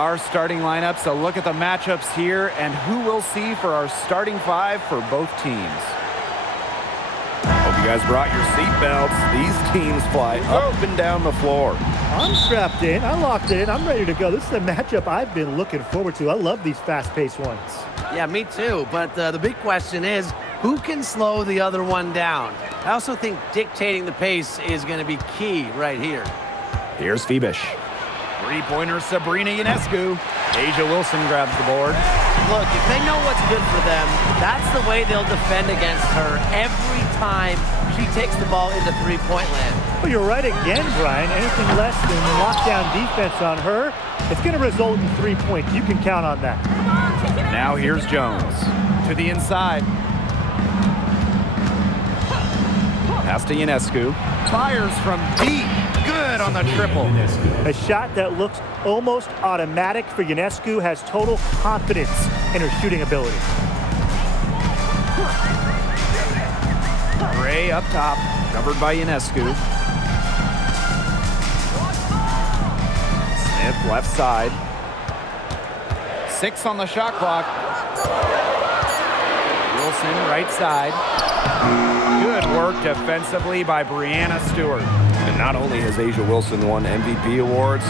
Our starting lineups, a look at the matchups here and who we'll see for our starting five for both teams. Hope you guys brought your seatbelts. These teams fly up and down the floor. I'm strapped in. I locked in. I'm ready to go. This is a matchup I've been looking forward to. I love these fast-paced ones. Yeah, me too. But the big question is, who can slow the other one down? I also think dictating the pace is going to be key right here. Here's Phoebish. Three-pointer Sabrina Ionescu. Asia Wilson grabs the board. Look, if they know what's good for them, that's the way they'll defend against her every time she takes the ball into three-point land. Well, you're right again, Brian. Anything less than lockdown defense on her, it's going to result in 3 points. You can count on that. Now here's Jones. To the inside. Pass to Ionescu. Fires from deep. Good on the triple. A shot that looks almost automatic for Ionescu, has total confidence in her shooting ability. Gray up top, covered by Ionescu. Smith left side. 6 on the shot clock. Wilson right side. Good work defensively by Breanna Stewart. And not only has Asia Wilson won MVP awards,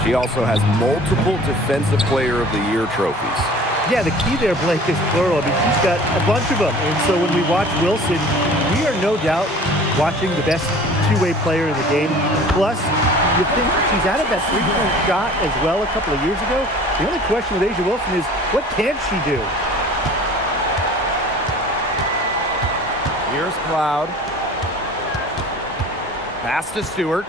she also has multiple Defensive Player of the Year trophies. Yeah, the key there, Blake, is plural. I mean, she's got a bunch of them. And so when we watch Wilson, we are no doubt watching the best two-way player in the game. Plus, you think she's out of that three-point shot as well a couple of years ago. The only question with Asia Wilson is, what can she do? Here's Cloud. Pass to Stewart.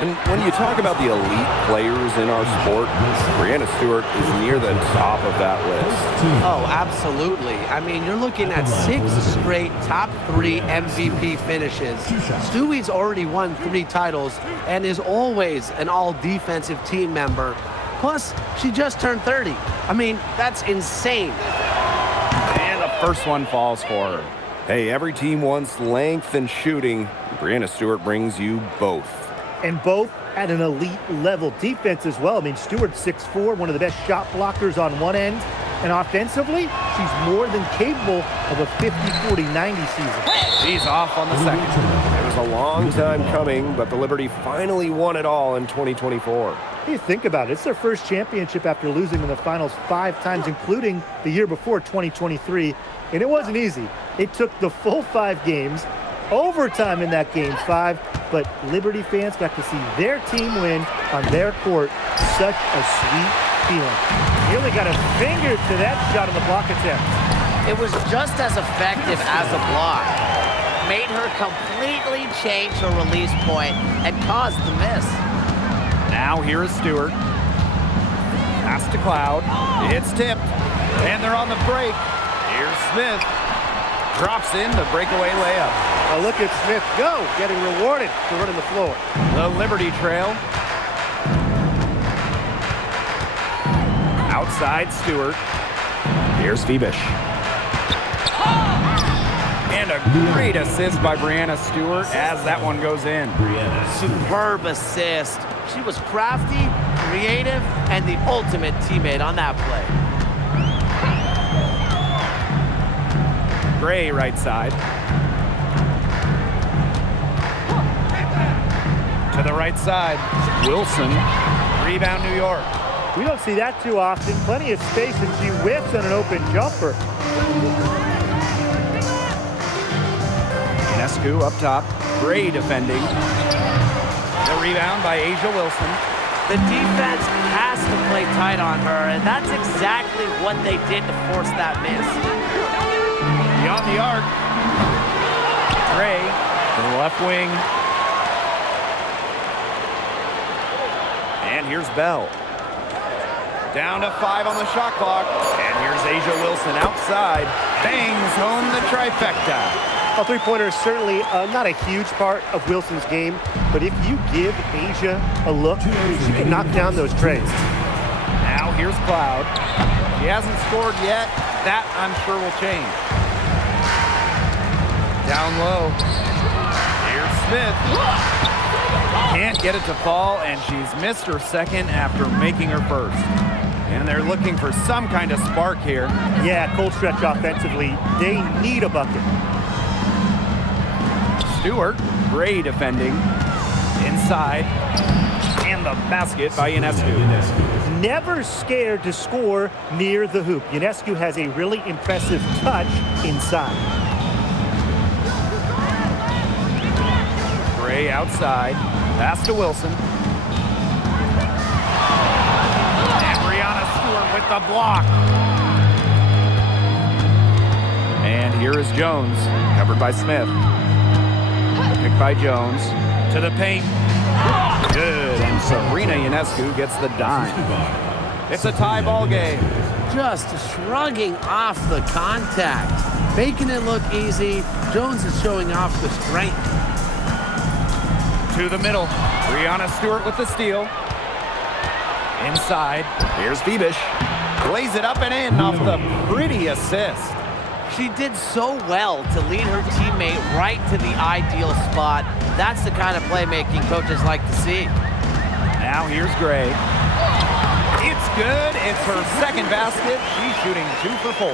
And when you talk about the elite players in our sport, Breanna Stewart is near the top of that list. Oh, absolutely. I mean, you're looking at 6 straight top 3 MVP finishes. Stewie's already won 3 titles and is always an all-defensive team member. Plus, she just turned 30. I mean, that's insane. And the first one falls for her. Hey, every team wants length and shooting. Breanna Stewart brings you both. And both at an elite level. Defense as well. I mean, Stewart's 6'4", one of the best shot blockers on one end. And offensively, she's more than capable of a 50-40-90 season. She's off on the second. It was a long time coming, but the Liberty finally won it all in 2024. Hey, think about it. It's their first championship after losing in the finals 5 times, including the year before, 2023. And it wasn't easy. It took the full 5 games, overtime in that game 5, but Liberty fans got to see their team win on their court. Such a sweet feeling. He only got a finger to that shot on the block attempt. It was just as effective as a block. Made her completely change her release point and caused the miss. Now here is Stewart. Pass to Cloud. It's tipped. And they're on the break. Here's Smith. Drops in the breakaway layup. Now look at Smith go, getting rewarded for running the floor. The Liberty trail. Outside Stewart. Here's Phoebish. And a great assist by Breanna Stewart as that one goes in. Superb assist. She was crafty, creative, and the ultimate teammate on that play. Gray right side. To the right side. Wilson. Rebound New York. We don't see that too often. Plenty of space, and she whips on an open jumper. Ionescu up top. Gray defending. The rebound by Asia Wilson. The defense has to play tight on her, and that's exactly what they did to force that miss. Beyond the arc. Gray to the left wing. And here's Bell. Down to 5 on the shot clock. And here's Asia Wilson outside. Bangs home the trifecta. A three-pointer is certainly not a huge part of Wilson's game, but if you give Asia a look, she can knock down those trays. Now here's Cloud. She hasn't scored yet. That, I'm sure, will change. Down low. Here's Smith. Can't get it to fall, and she's missed her second after making her first. And they're looking for some kind of spark here. Yeah, cold stretch offensively. They need a bucket. Stewart, Gray defending. Inside. And the basket by Ionescu. Never scared to score near the hoop. Ionescu has a really impressive touch inside. Gray outside. Pass to Wilson. And Brianna Stewart with the block. And here is Jones, covered by Smith. Picked by Jones. To the paint. Good. And Sabrina Ionescu gets the dime. It's a tie ball game. Just shrugging off the contact. Making it look easy. Jones is showing off the strength. To the middle. Brianna Stewart with the steal. Inside. Here's Bebish. Lays it up and in off the pretty assist. She did so well to lead her teammate right to the ideal spot. That's the kind of playmaking coaches like to see. Now here's Gray. It's good. It's her second basket. She's shooting 2 for 4.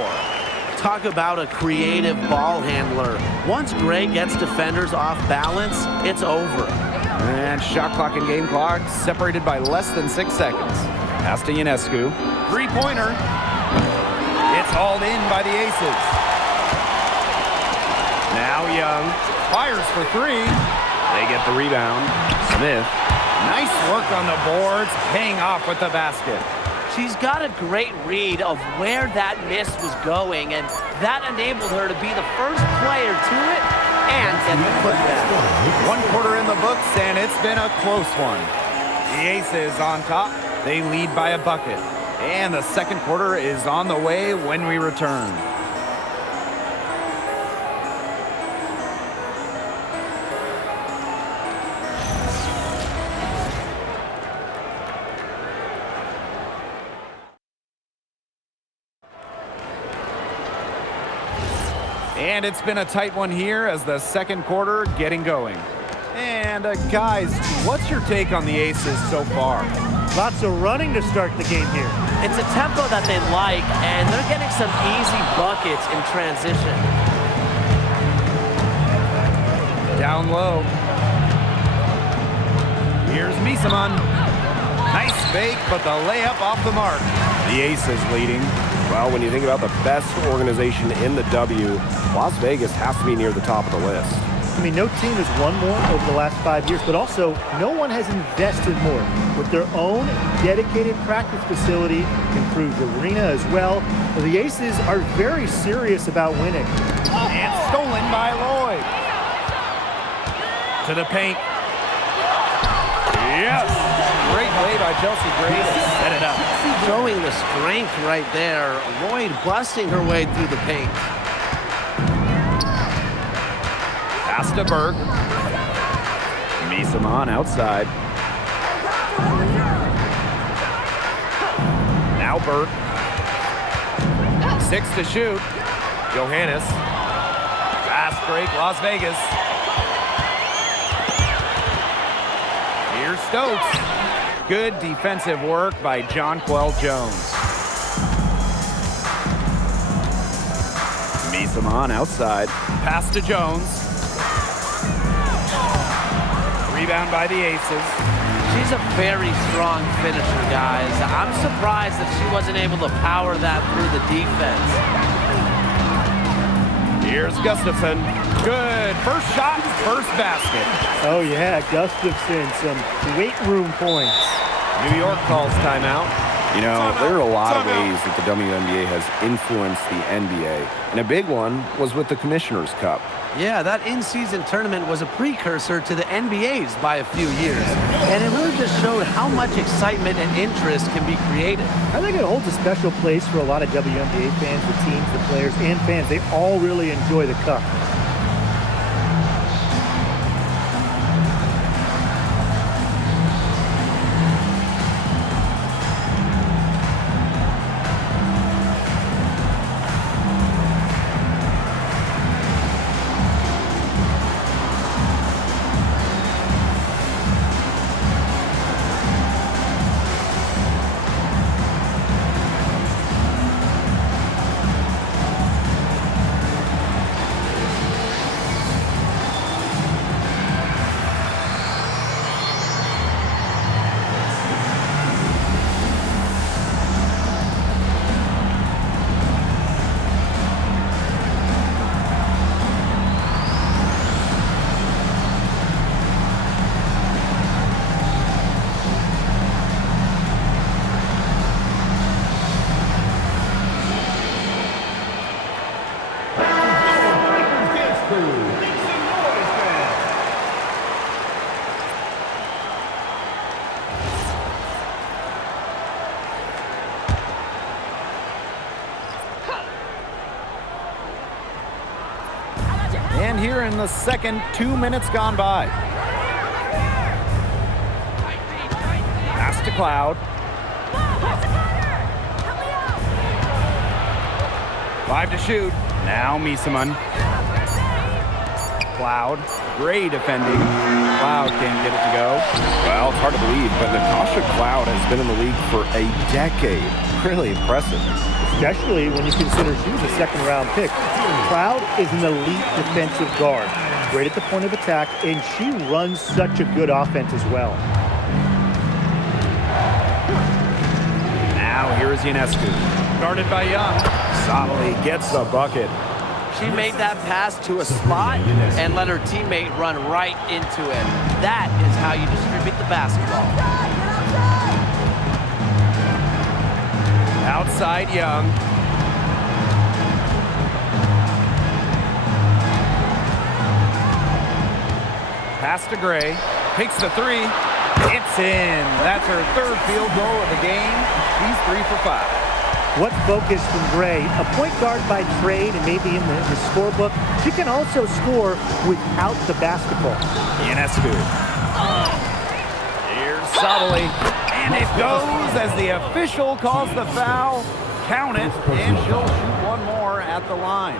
Talk about a creative ball handler. Once Gray gets defenders off balance, it's over. And shot clock and game clock separated by less than 6 seconds. Pass to Ionescu. Three-pointer. It's hauled in by the Aces. Now Young fires for 3. They get the rebound. Smith. Nice work on the boards, paying off with the basket. She's got a great read of where that miss was going, and that enabled her to be the first player to it and get the putback. 1 quarter in the books, and it's been a close one. The Aces on top. They lead by a bucket. And the second quarter is on the way when we return. And it's been a tight one here as the second quarter getting going. And guys, what's your take on the Aces so far? Lots of running to start the game here. It's a tempo that they like, and they're getting some easy buckets in transition. Down low. Here's Misaman. Nice fake, but the layup off the mark. The Aces leading. Well, when you think about the best organization in the W, Las Vegas has to be near the top of the list. I mean, no team has won more over the last 5 years, but also no one has invested more with their own dedicated practice facility, improved arena as well. The Aces are very serious about winning. And stolen by Lloyd. To the paint. Yes! Great play by Chelsea Gray to set it up. Showing the strength right there. Lloyd busting her way through the paint. Pass to Berg. Misaman outside. Now Berg. 6 to shoot. Johannes. Fast break, Las Vegas. Here's Stokes. Good defensive work by Jonquel Jones. Misaman outside. Pass to Jones. Rebound by the Aces. She's a very strong finisher, guys. I'm surprised that she wasn't able to power that through the defense. Here's Gustafson. Good. First shot, first basket. Oh, yeah, Gustafson, some weight room points. New York calls timeout. You know, there are a lot of ways that the WNBA has influenced the NBA, and a big one was with the Commissioner's Cup. Yeah, that in-season tournament was a precursor to the NBA's by a few years, and it really just showed how much excitement and interest can be created. I think it holds a special place for a lot of WNBA fans, the teams, the players, and fans. They all really enjoy the cup. And here in the second, 2 minutes gone by. Pass to Cloud. 5 to shoot. Now Misaman. Cloud. Great defending. Cloud can't get it to go. Well, it's hard to believe, but Natasha Cloud has been in the league for a decade. Really impressive. Especially when you consider she was a second-round pick. Cloud is an elite defensive guard. Great at the point of attack, and she runs such a good offense as well. Now here is Ionescu. Guarded by Young. Solidly gets the bucket. She made that pass to a slot and let her teammate run right into it. That is how you distribute the basketball. Outside Young. Pass to Gray. Takes the three. It's in. That's her third field goal of the game. She's 3 for 5. What focus from Gray, a point guard by trade and maybe in the scorebook. She can also score without the basketball. Ionescu. Here's Sabali. And it goes as the official calls the foul. Count it, and she'll shoot one more at the line.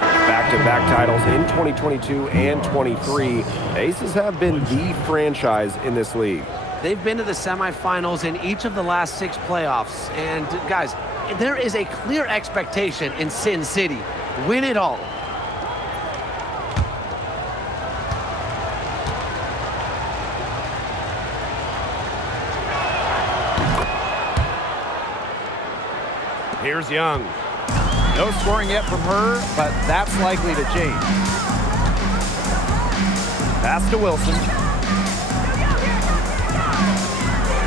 Back-to-back titles in 2022 and 23. Aces have been the franchise in this league. They've been to the semifinals in each of the last 6 playoffs. And guys, there is a clear expectation in Sin City. Win it all. Here's Young. No scoring yet from her, but that's likely to change. Pass to Wilson.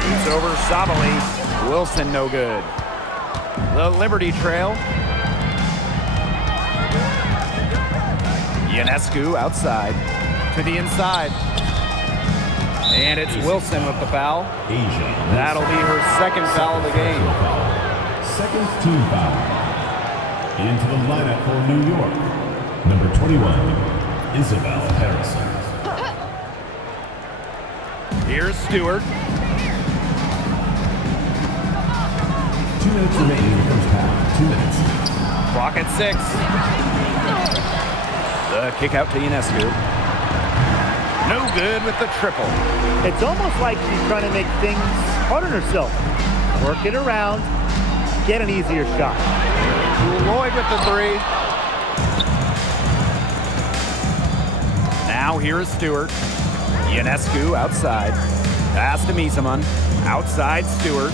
Shoots over Sabali. Wilson no good. The Liberty trail. Ionescu outside. To the inside. And it's Wilson with the foul. That'll be her second foul of the game. Second team foul. Into the lineup for New York, number 21, Isabel Harrison. Here's Stewart. 2 minutes remaining in the first half. 2 minutes. Clock at 6. The kick out to Ionescu. No good with the triple. It's almost like she's trying to make things hard on herself. Work it around, get an easier shot. Lloyd with the 3. Now here is Stewart. Ionescu outside. Pass to Misaman. Outside Stewart.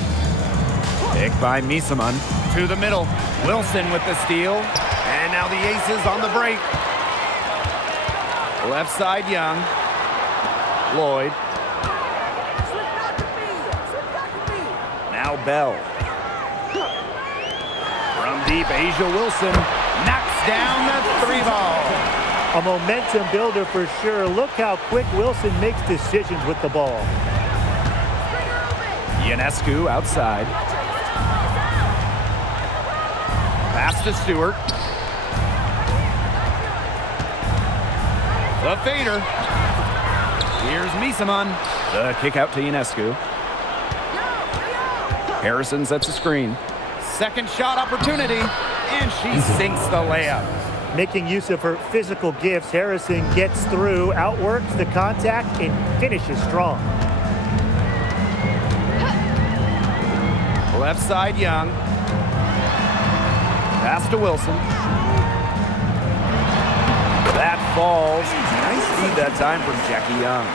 Picked by Misaman. To the middle. Wilson with the steal. And now the Aces on the break. Left side Young. Lloyd. Now Bell. From deep, Asia Wilson knocks down the 3 ball. A momentum builder for sure. Look how quick Wilson makes decisions with the ball. Ionescu outside. Pass to Stewart. The fader. Here's Misaman. The kick out to Ionescu. Harrison sets a screen. Second shot opportunity, and she sinks the layup. Making use of her physical gifts, Harrison gets through, outworks the contact, and finishes strong. Left side Young. Pass to Wilson. That falls. Nice feed that time from Jackie Young.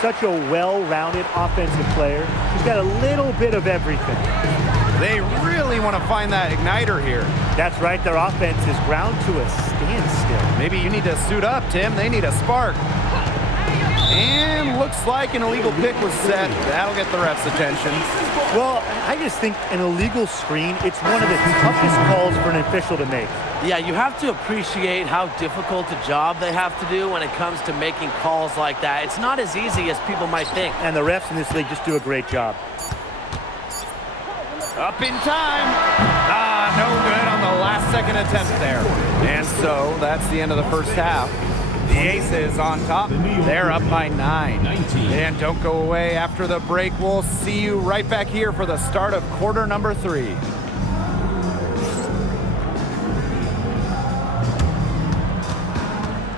Such a well-rounded offensive player. She's got a little bit of everything. They really want to find that igniter here. That's right, their offense is ground to a standstill. Maybe you need to suit up, Tim. They need a spark. And looks like an illegal pick was set. That'll get the ref's attention. Well, I just think an illegal screen, it's one of the toughest calls for an official to make. Yeah, you have to appreciate how difficult a job they have to do when it comes to making calls like that. It's not as easy as people might think. And the refs in this league just do a great job. Up in time. no good on the last-second attempt there. And so that's the end of the first half. The Aces on top. They're up by 9. And don't go away after the break. We'll see you right back here for the start of quarter number 3.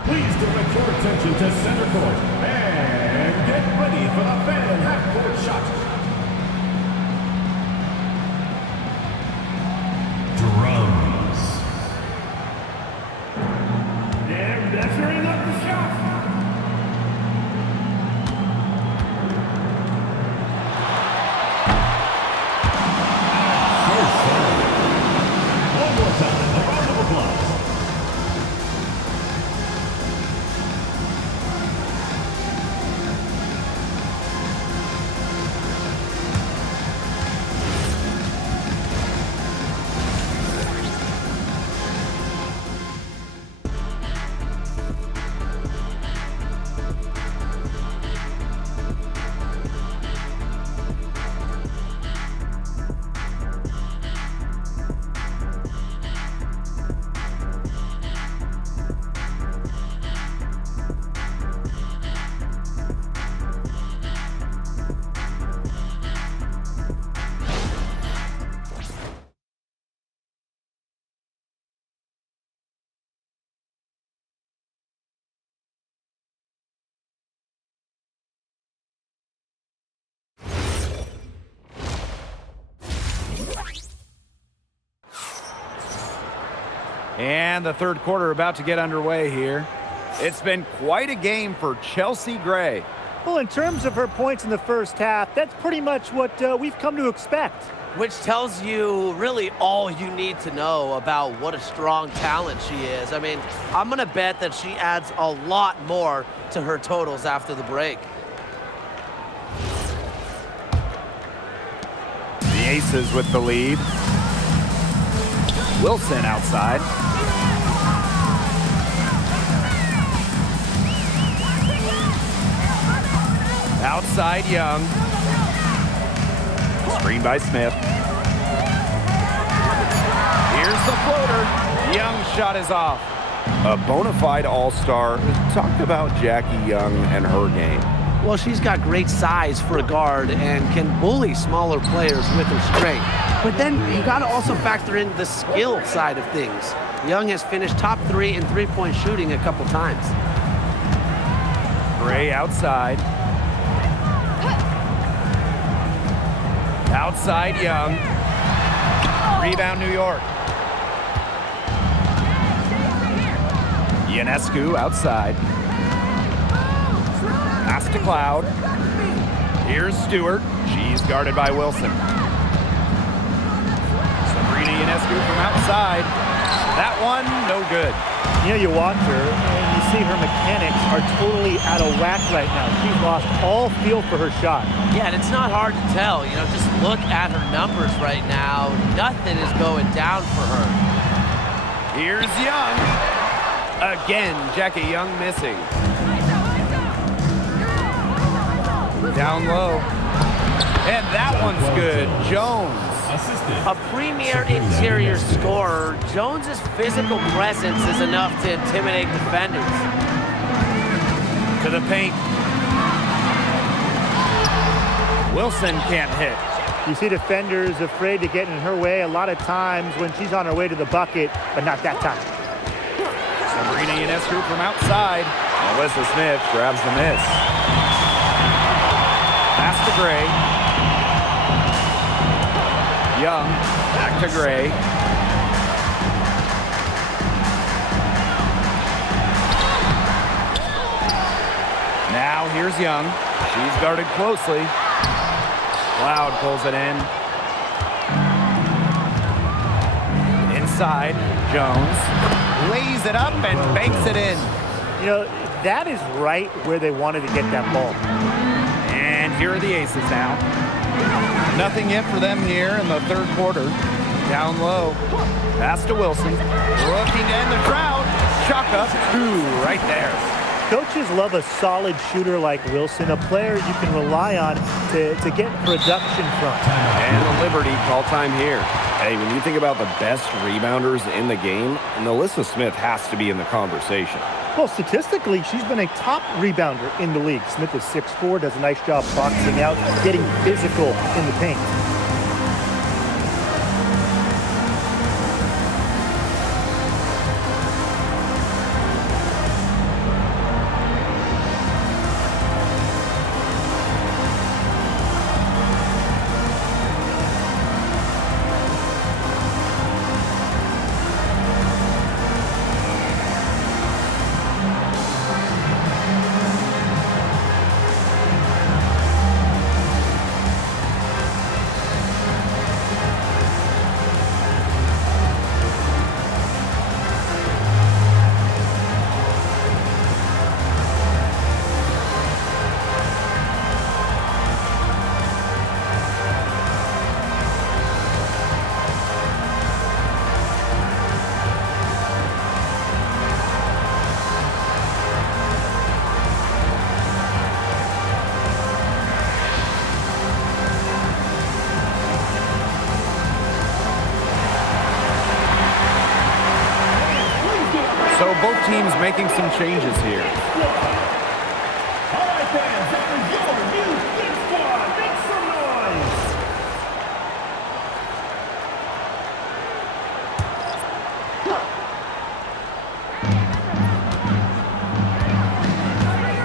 Please direct your attention to center court and get ready for the fan half-court shot. Drums. And measuring up the shot. One more time, a round of applause. And the third quarter about to get underway here. It's been quite a game for Chelsea Gray. Well, in terms of her points in the first half, that's pretty much what we've come to expect. Which tells you really all you need to know about what a strong talent she is. I mean, I'm going to bet that she adds a lot more to her totals after the break. The Aces with the lead. Wilson outside. Outside Young. Screen by Smith. Here's the floater. Young's shot is off. A bona fide all-star. Talk about Jackie Young and her game. Well, she's got great size for a guard and can bully smaller players with her strength. But then you got to also factor in the skill side of things. Young has finished top 3 in three-point shooting a couple times. Gray outside. Outside Young. Rebound New York. Ionescu outside. Pass to Cloud. Here's Stewart. She's guarded by Wilson. Sabrina Ionescu from outside. That one, no good. You know, you watch her and you see her mechanics are totally out of whack right now. She's lost all feel for her shot. Yeah, and it's not hard to tell. You know, just look at her numbers right now. Nothing is going down for her. Here's Young. Again, Jackie Young missing. Down low. And that one's good. Jones. A premier interior scorer, Jones's physical presence is enough to intimidate defenders. To the paint. Wilson can't hit. You see defenders afraid to get in her way a lot of times when she's on her way to the bucket, but not that time. Sabrina Ionescu from outside. Melissa Smith grabs the miss. Pass to Gray. Young, back to Gray. Now here's Young. She's guarded closely. Cloud pulls it in. Inside, Jones lays it up and banks it in. You know, that is right where they wanted to get that ball. And here are the Aces now. Nothing yet for them here in the third quarter. Down low. Pass to Wilson. Looking to end the drought. Chaka, 2 right there. Coaches love a solid shooter like Wilson, a player you can rely on to get production from. And the Liberty call time here. Hey, when you think about the best rebounders in the game, Alyssa Smith has to be in the conversation. Well, statistically, she's been a top rebounder in the league. Smith is 6'4", does a nice job boxing out, getting physical in the paint. So both teams making some changes here. All right, fans, that is your new Big Squad. Make some noise.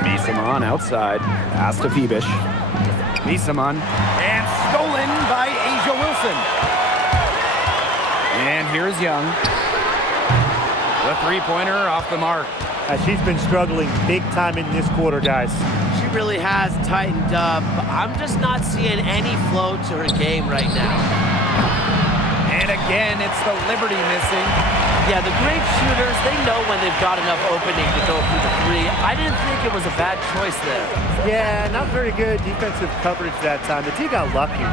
Misaman outside. Pass to Phoebish. Misaman. And stolen by Asia Wilson. And here's Young. The three-pointer off the mark. She's been struggling big time in this quarter, guys. She really has tightened up. I'm just not seeing any flow to her game right now. And again, it's the Liberty missing. Yeah, the great shooters, they know when they've got enough opening to go through the three. I didn't think it was a bad choice there. Yeah, not very good defensive coverage that time. The team got lucky.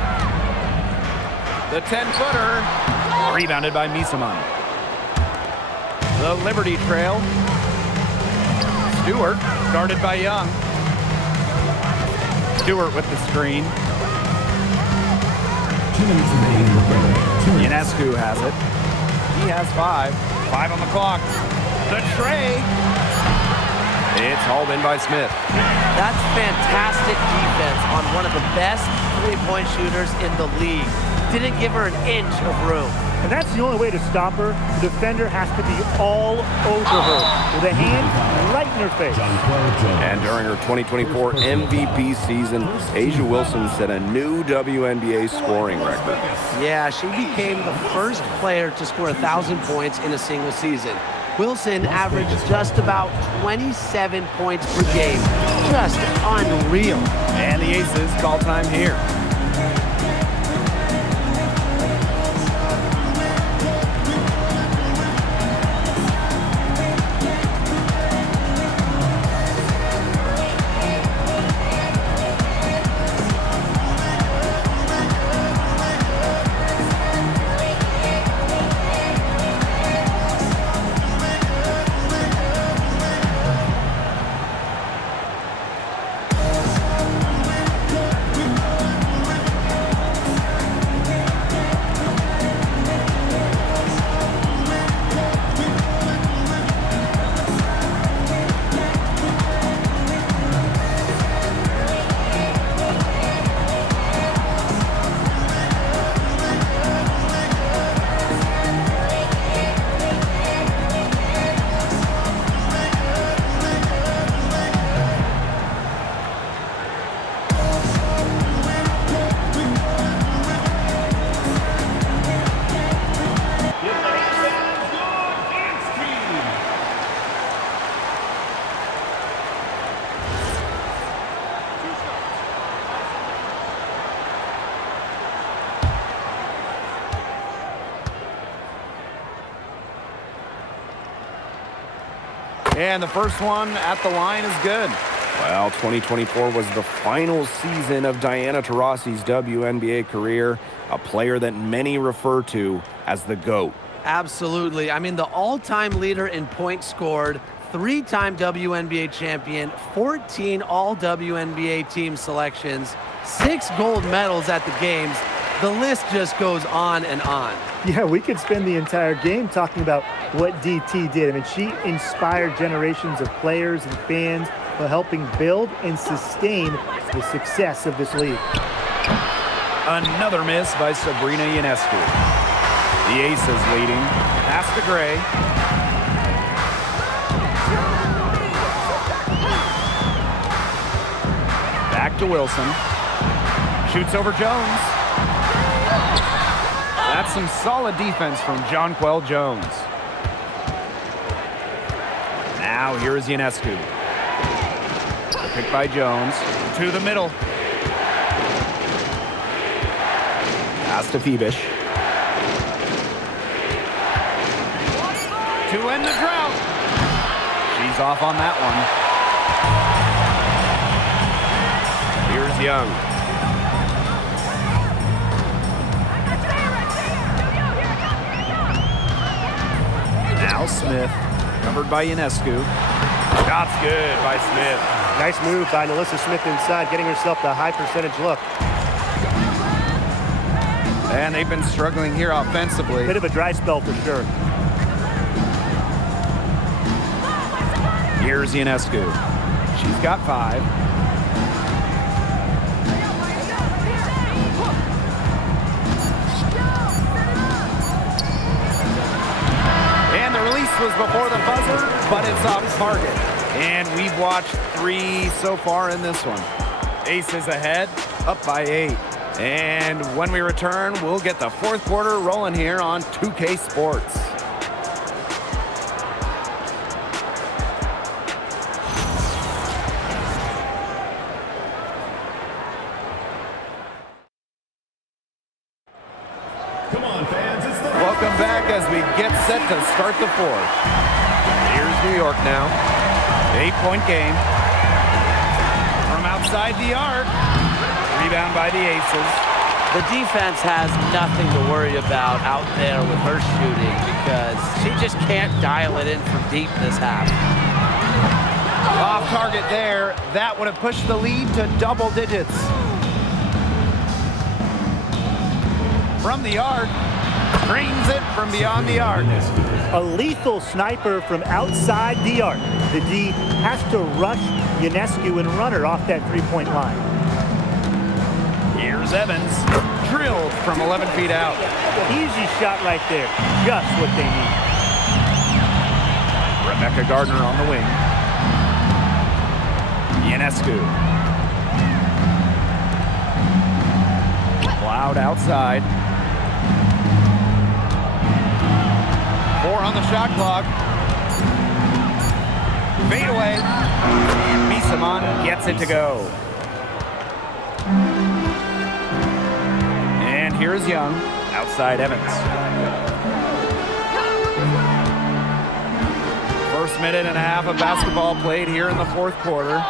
The 10-footer. Rebounded by Misaman. The Liberty trail. Stewart, guarded by Young. Stewart with the screen. 2 minutes remaining in the third. 2 minutes. Ionescu has it. He has 5. 5 on the clock. The tray. It's hauled in by Smith. That's fantastic defense on one of the best three-point shooters in the league. Didn't give her an inch of room. And that's the only way to stop her. The defender has to be all over her with a hand right in her face. And during her 2024 MVP season, Asia Wilson set a new WNBA scoring record. Yeah, she became the first player to score 1,000 points in a single season. Wilson averaged just about 27 points per game. Just unreal. And the Aces call time here. And the first one at the line is good. Well, 2024 was the final season of Diana Taurasi's WNBA career, a player that many refer to as the GOAT. Absolutely. I mean, the all-time leader in points scored, three-time WNBA champion, 14 all-WNBA team selections, 6 gold medals at the games. The list just goes on and on. Yeah, we could spend the entire game talking about what DT did. I mean, she inspired generations of players and fans by helping build and sustain the success of this league. Another miss by Sabrina Ionescu. The Aces leading. Pass to Gray. Back to Wilson. Shoots over Jones. That's some solid defense from Jonquel Jones. Now here is Ionescu. Picked by Jones. To the middle. Pass to Phoebish. To end the drought. She's off on that one. Here's Young. Now Smith, covered by Ionescu. Shot's good by Smith. Nice move by Melissa Smith inside, getting herself the high percentage look. And they've been struggling here offensively. Bit of a dry spell for sure. Here's Ionescu. She's got 5. And the release was before the buzzer, but it's off target. And we've watched 3 so far in this one. Aces ahead, up by 8. And when we return, we'll get the 4th quarter rolling here on 2K Sports. Come on, fans, it's the Welcome back as we get set to start the 4th. Here's New York now. 8-point game. From outside the arc. Rebound by the Aces. The defense has nothing to worry about out there with her shooting because she just can't dial it in from deep this half. Off target there. That would have pushed the lead to double digits. From the arc. Drains it from beyond the arc. A lethal sniper from outside the arc. The D has to rush Ionescu and run her off that 3-point line. Here's Evans. Drilled from 11 feet out. Easy shot right there. Just what they need. Rebecca Gardner on the wing. Ionescu. Loud outside. 4 on the shot clock. Fade away. And Misaman gets it to go. And here's Young. Outside Evans. First minute and a half of basketball played here in the 4th quarter.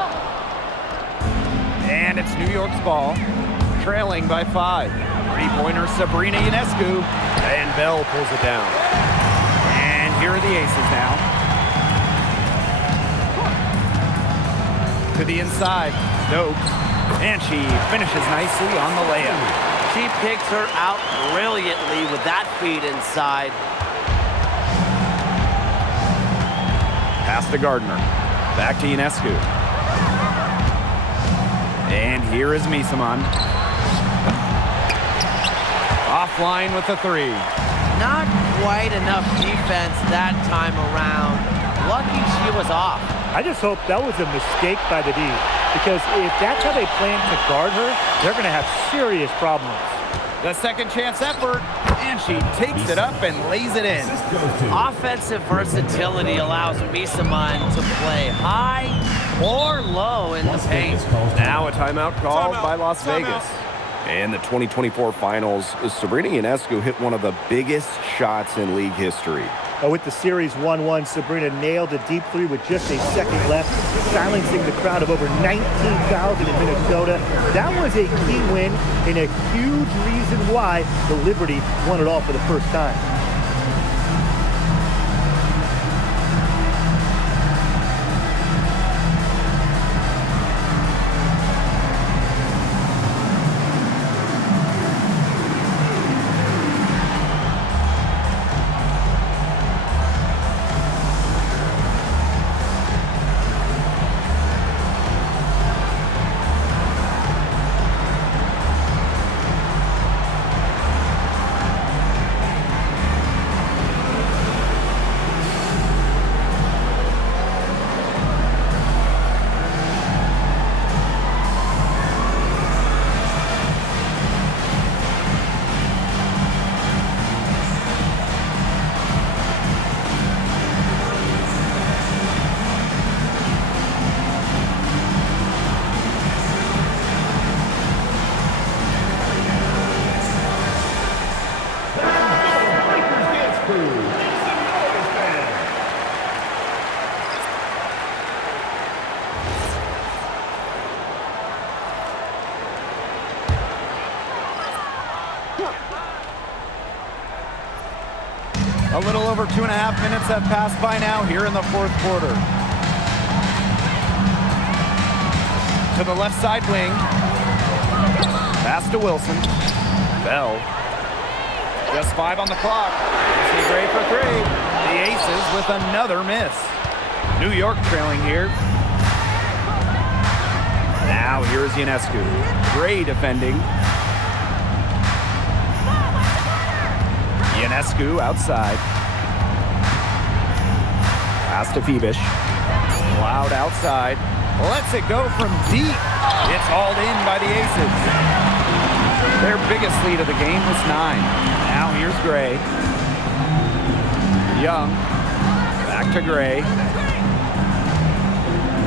And it's New York's ball. Trailing by 5. 3-pointer Sabrina Ionescu. And Bell pulls it down. And here are the Aces now. To the inside. Stokes. And she finishes nicely on the layup. She picks her out brilliantly with that feed inside. Pass to Gardner. Back to Ionescu. And here is Misaman. Offline with the 3. Not quite enough defense that time around. Lucky she was off. I just hope that was a mistake by the D, because if that's how they plan to guard her, they're going to have serious problems. The second chance effort, and she takes it up and lays it in. Offensive versatility allows Misaman to play high or low in the paint. Now a timeout called by Las Vegas. In the 2024 finals, Sabrina Ionescu hit one of the biggest shots in league history. With the series 1-1, Sabrina nailed a deep 3 with just a second left, silencing the crowd of over 19,000 in Minnesota. That was a key win and a huge reason why the Liberty won it all for the first time. A little over 2.5 minutes have passed by now here in the fourth quarter. To the left side wing. Pass to Wilson. Bell. Just 5 on the clock. Is he great for 3? The Aces with another miss. New York trailing here. Now here's Ionescu. Gray defending. Ionescu outside. Pass to Phoebish. Loud outside. Lets it go from deep. It's hauled in by the Aces. Their biggest lead of the game was 9. Now here's Gray. Young. Back to Gray.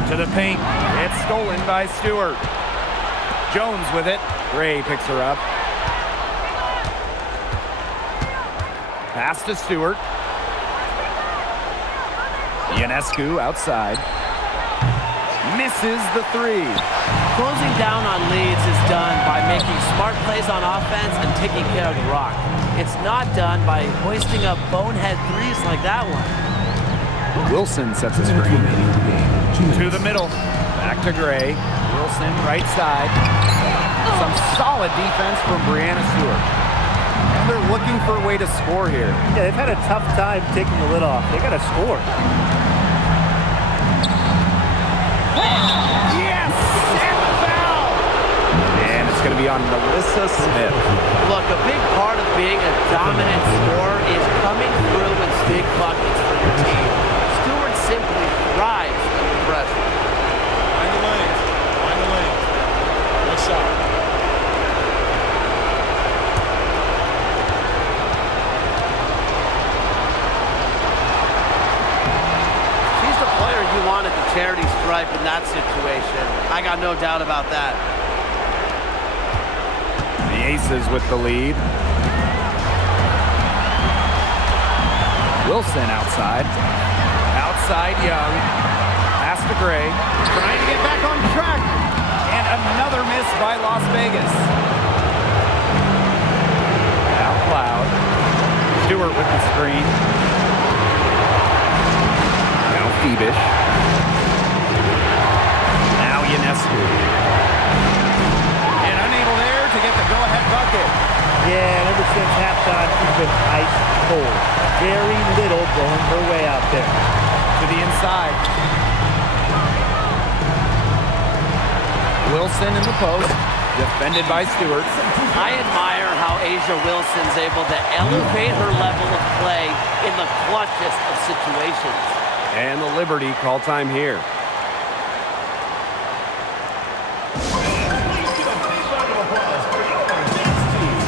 To the paint. It's stolen by Stewart. Jones with it. Gray picks her up. Pass to Stewart. Ionescu outside. Misses the 3. Closing down on leads is done by making smart plays on offense and taking care of the rock. It's not done by hoisting up bonehead threes like that one. Wilson sets a screen. To the middle. Back to Gray. Wilson right side. Some solid defense from Brianna Stewart. And they're looking for a way to score here. Yeah, they've had a tough time taking the lid off. They got to score. Yes! And the foul! And it's going to be on Melissa Smith. Look, a big part of being a dominant scorer is coming through with big buckets for your team. Stewart simply thrives under pressure. Find the lanes. Find the lanes. Nice shot. She's the player you want at the charity stripe in that situation. I got no doubt about that. The Aces with the lead. Wilson outside. Outside Young. Pass to Gray. Trying to get back on track. And another miss by Las Vegas. Now Cloud. Stewart with the screen. Now Phoebish. Now Ionescu. And unable there to get the go-ahead bucket. Yeah, and ever since halftime, she's been ice cold. Very little going her way out there. To the inside. Wilson in the post. Defended by Stewart. I admire how A'ja Wilson's able to elevate her level of play in the clutchest of situations. And the Liberty call time here. Please give a big round of applause for your dance team.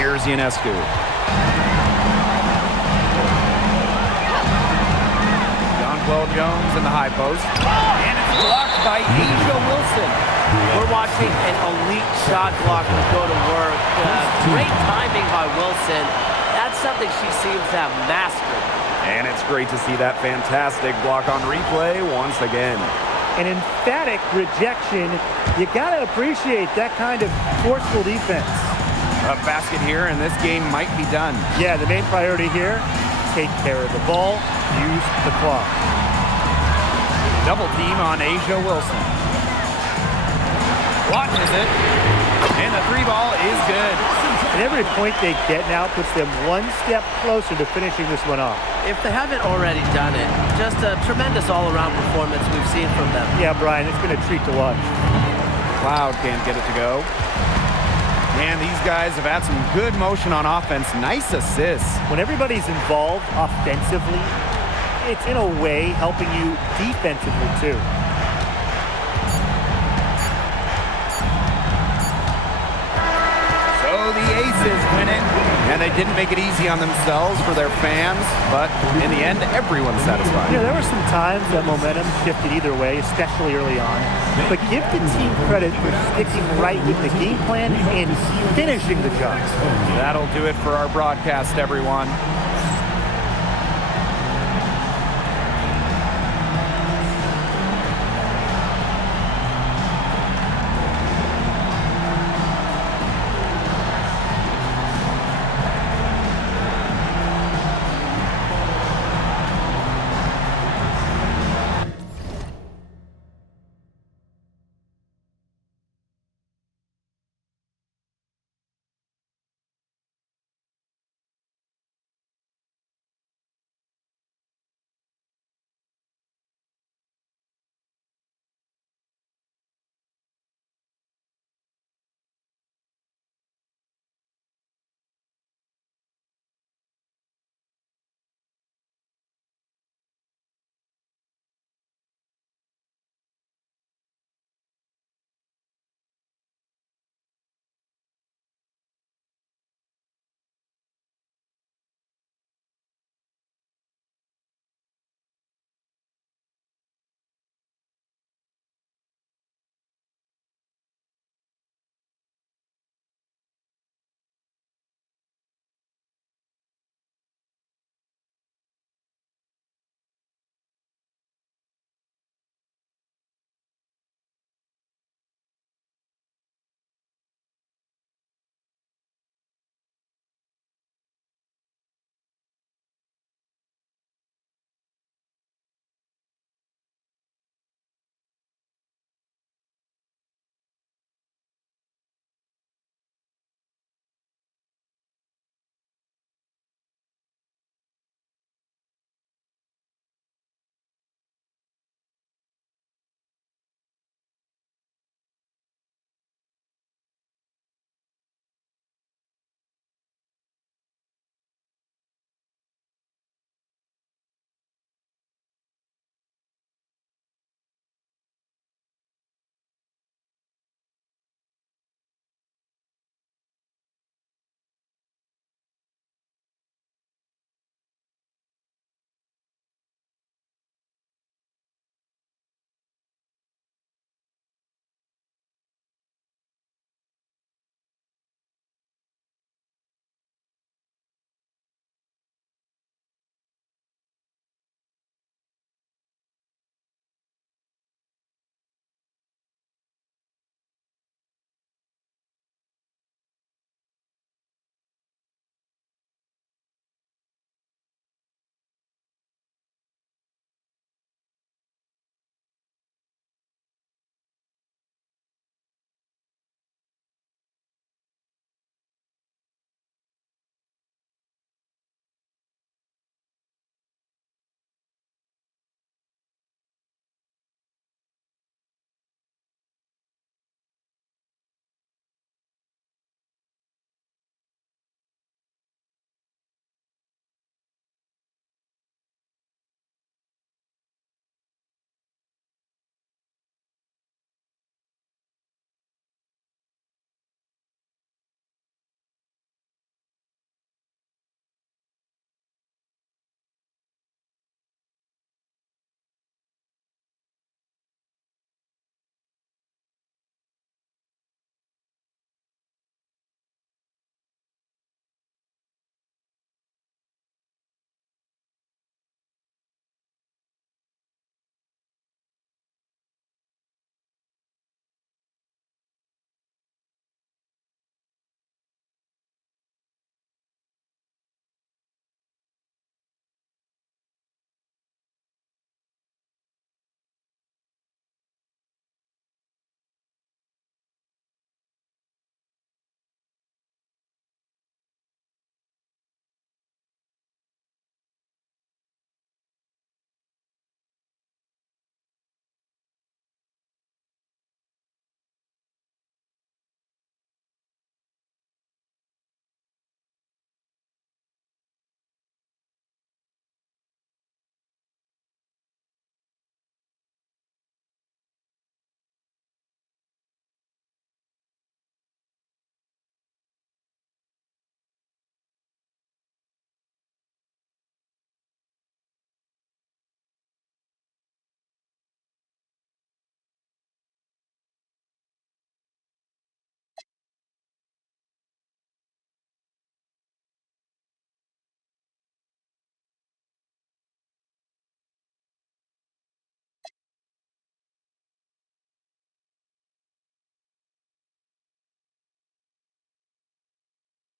Here's Ionescu. Jonquel Jones in the high post. And it's blocked by A'ja Wilson. We're watching an elite shot blocker go to work. Great timing by Wilson. That's something she seems to have mastered. And it's great to see that fantastic block on replay once again. An emphatic rejection. You got to appreciate that kind of forceful defense. A basket here, and this game might be done. Yeah, the main priority here, take care of the ball, use the clock. Double team on Asia Wilson. Launches it, and the three ball is good. And every point they get now puts them one step closer to finishing this one off. If they haven't already done it, just a tremendous all-around performance we've seen from them. Yeah, Brian, it's been a treat to watch. Cloud can't get it to go. And these guys have had some good motion on offense. Nice assists. When everybody's involved offensively, it's in a way helping you defensively too. So the Aces win it, and they didn't make it easy on themselves for their fans, but in the end, everyone's satisfied. Yeah, there were some times that momentum shifted either way, especially early on. But give the team credit for sticking right with the game plan and finishing the job. That'll do it for our broadcast, everyone.